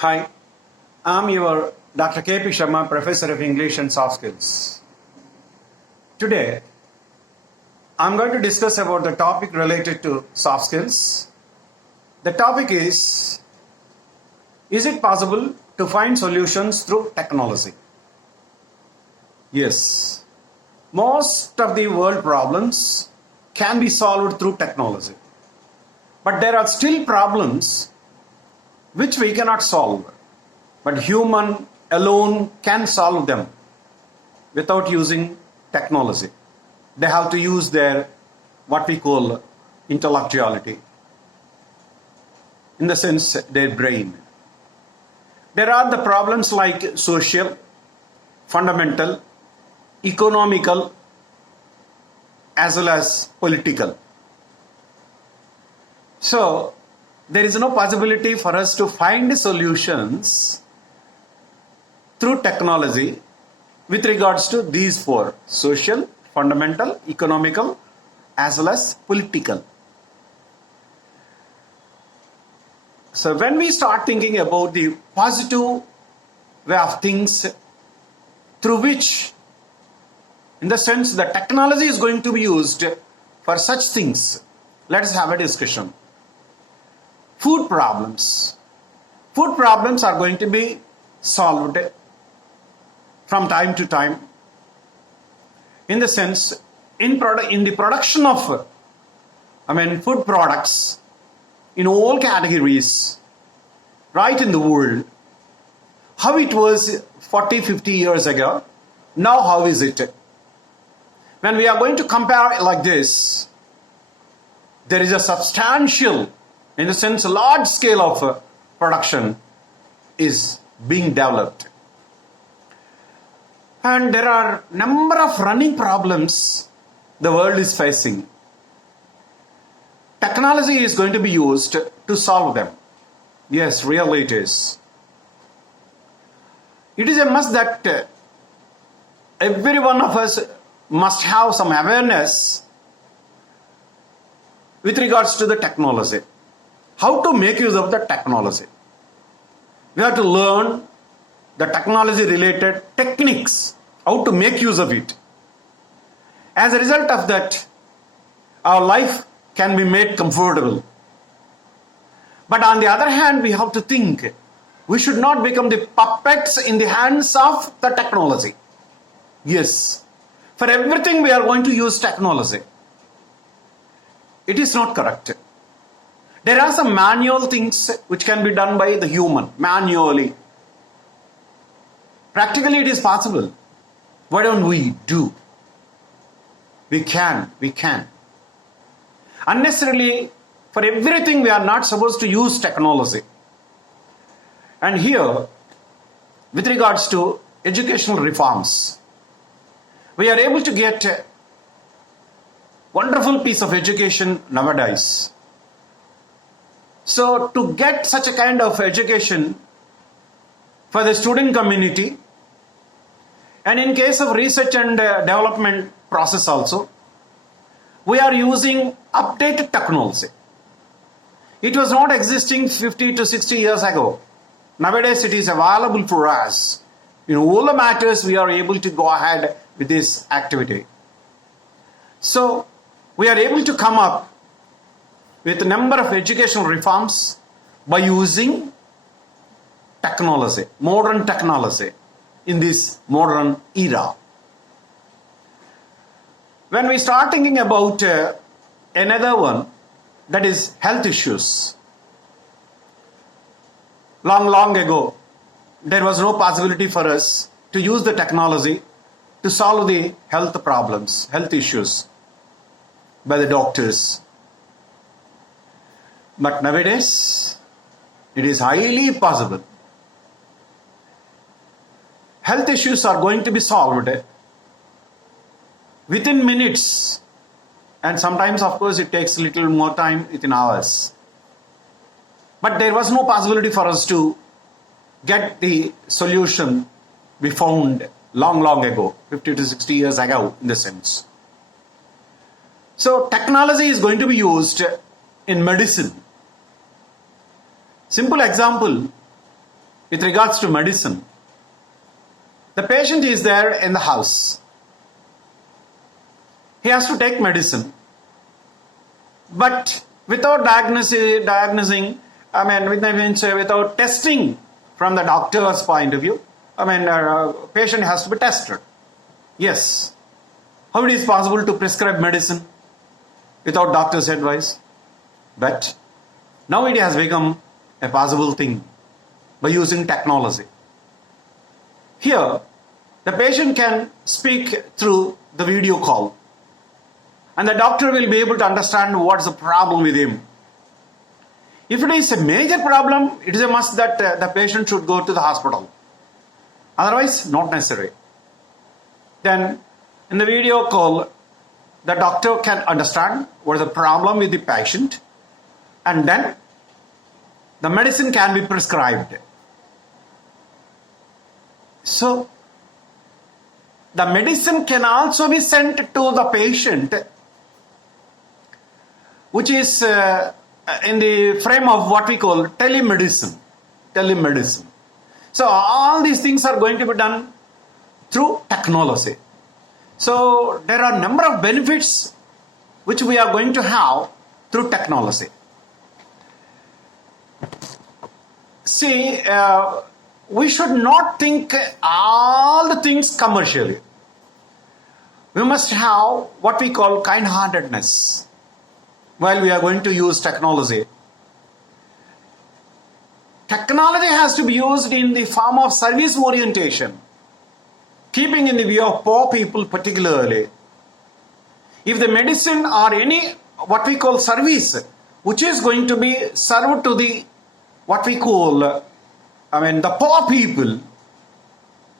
Hi, I'm your Dr. K.P.Sarma, Professor of English and Softskills. Today, I'm going to discuss about the topic related to soft skills. The topic is it possible to find solutions through technology? Yes, most of the world problems can be solved through technology. But there are still problems which we cannot solve. But human alone can solve them without using technology. They have to use their what we call intellectuality, in the sense their brain. There are the problems like social, fundamental, economical, as well as political. So there is no possibility for us to find solutions through technology with regards to these four: social, fundamental, economical, as well as political. So when we start thinking about the positive way of things through which, in the sense that technology is going to be used for such things, let us have a discussion. Food problems. Food problems are going to be solved from time to time. In the sense, in the production of food products in all categories, right in the world, how it was 40, 50 years ago, now how is it? When we are going to compare like this, there is a substantial, in the sense, large scale of production is being developed. And there are number of running problems the world is facing. Technology is going to be used to solve them. Yes, really it is. It is a must that every one of us must have some awareness with regards to the technology. How to make use of the technology. We have to learn the technology related techniques, how to make use of it. As a result of that, our life can be made comfortable. But on the other hand, we have to think, we should not become the puppets in the hands of the technology. Yes, for everything we are going to use technology. It is not correct. There are some manual things which can be done by the human, manually. Practically it is possible. Why don't we do? We can. Unnecessarily, for everything we are not supposed to use technology. And here, with regards to educational reforms, we are able to get a wonderful piece of education nowadays. So to get such a kind of education for the student community, and in case of research and development process also, we are using updated technology. It was not existing 50 to 60 years ago. Nowadays it is available for us. In all the matters we are able to go ahead with this activity. So we are able to come up with a number of educational reforms by using technology, modern technology in this modern era. When we start thinking about another one, that is health issues. Long ago, there was no possibility for us to use the technology to solve the health problems, health issues by the doctors. But nowadays, it is highly possible. Health issues are going to be solved within minutes, and sometimes, of course, it takes a little more time, within hours. But there was no possibility for us to get the solution we found long ago, 50 to 60 years ago, in the sense. So technology is going to be used in medicine. Simple example, with regards to medicine. The patient is there in the house. He has to take medicine. But without diagnosing, without testing from the doctor's point of view, patient has to be tested. Yes. How it is possible to prescribe medicine without doctor's advice? But now it has become a possible thing by using technology. Here, the patient can speak through the video call, and the doctor will be able to understand what's the problem with him. If it is a major problem, it is a must that the patient should go to the hospital. Otherwise, not necessary. Then, in the video call, the doctor can understand what is the problem with the patient, and then the medicine can be prescribed. So, the medicine can also be sent to the patient, which is in the frame of what we call telemedicine. So, all these things are going to be done through technology. So, there are a number of benefits which we are going to have through technology. See, we should not think all the things commercially. We must have what we call kind-heartedness while we are going to use technology. Technology has to be used in the form of service orientation, keeping in the view of poor people particularly. If the medicine or any what we call service which is going to be served to the what we call the poor people,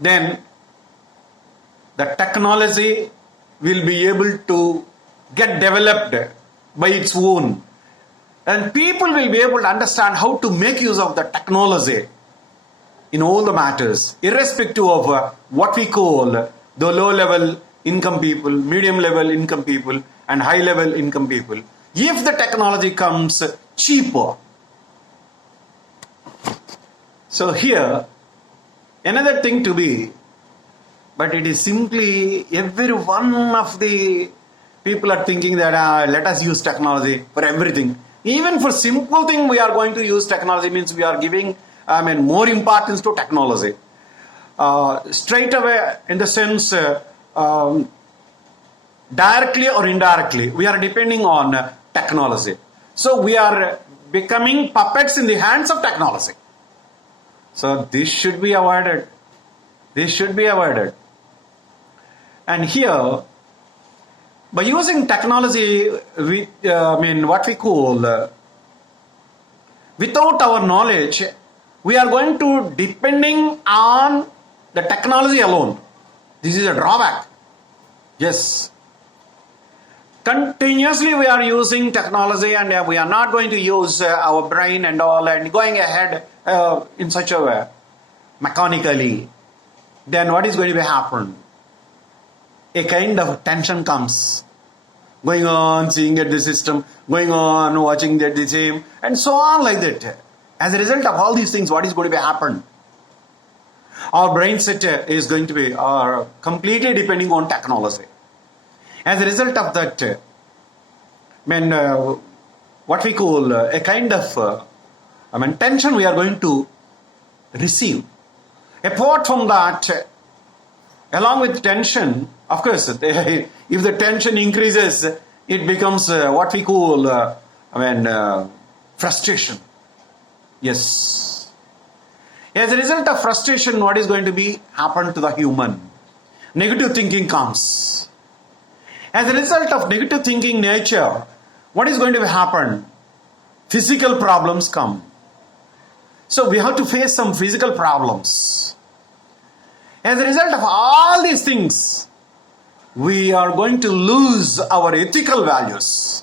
then the technology will be able to get developed by its own, and people will be able to understand how to make use of the technology in all the matters, irrespective of what we call the low level income people, medium level income people, and high level income people, if the technology comes cheaper. So here, another thing to be, but it is simply every one of the people are thinking that let us use technology for everything. Even for simple thing we are going to use technology, means we are giving more importance to technology. Straight away, in the sense, directly or indirectly, we are depending on technology. So we are becoming puppets in the hands of technology. So this should be avoided. And here, by using technology, what we call, without our knowledge, we are going to depending on the technology alone. This is a drawback. Yes. Continuously we are using technology, and we are not going to use our brain and all, and going ahead in such a way, mechanically. Then what is going to happen? A kind of tension comes. Going on, seeing at the system, going on, watching at the same, and so on like that. As a result of all these things, what is going to happen? Our brain set is going to be completely depending on technology. As a result of that, what we call a kind of tension we are going to receive. Apart from that, along with tension, of course, if the tension increases, it becomes what we call frustration. Yes. As a result of frustration, what is going to be happen to the human? Negative thinking comes. As a result of negative thinking nature, what is going to happen? Physical problems come. So we have to face some physical problems. As a result of all these things, we are going to lose our ethical values.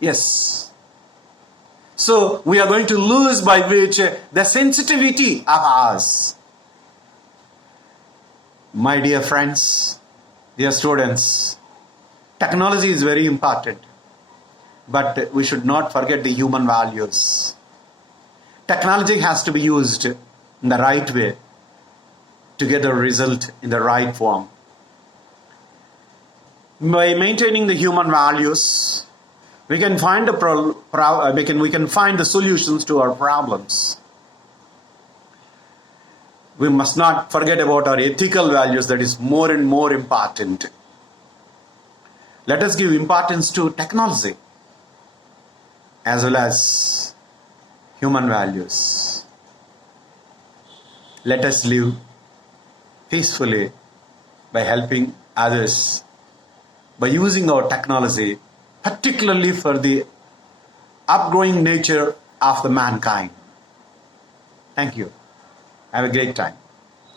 Yes. So we are going to lose by which the sensitivity of ours. My dear friends, dear students, technology is very important, but we should not forget the human values. Technology has to be used in the right way to get a result in the right form. By maintaining the human values, we can find we can find the solutions to our problems. We must not forget about our ethical values. That is more and more important. Let us give importance to technology as well as human values. Let us live peacefully by helping others, by using our technology, particularly for the upgrowing nature of the mankind. Thank you. Have a great time.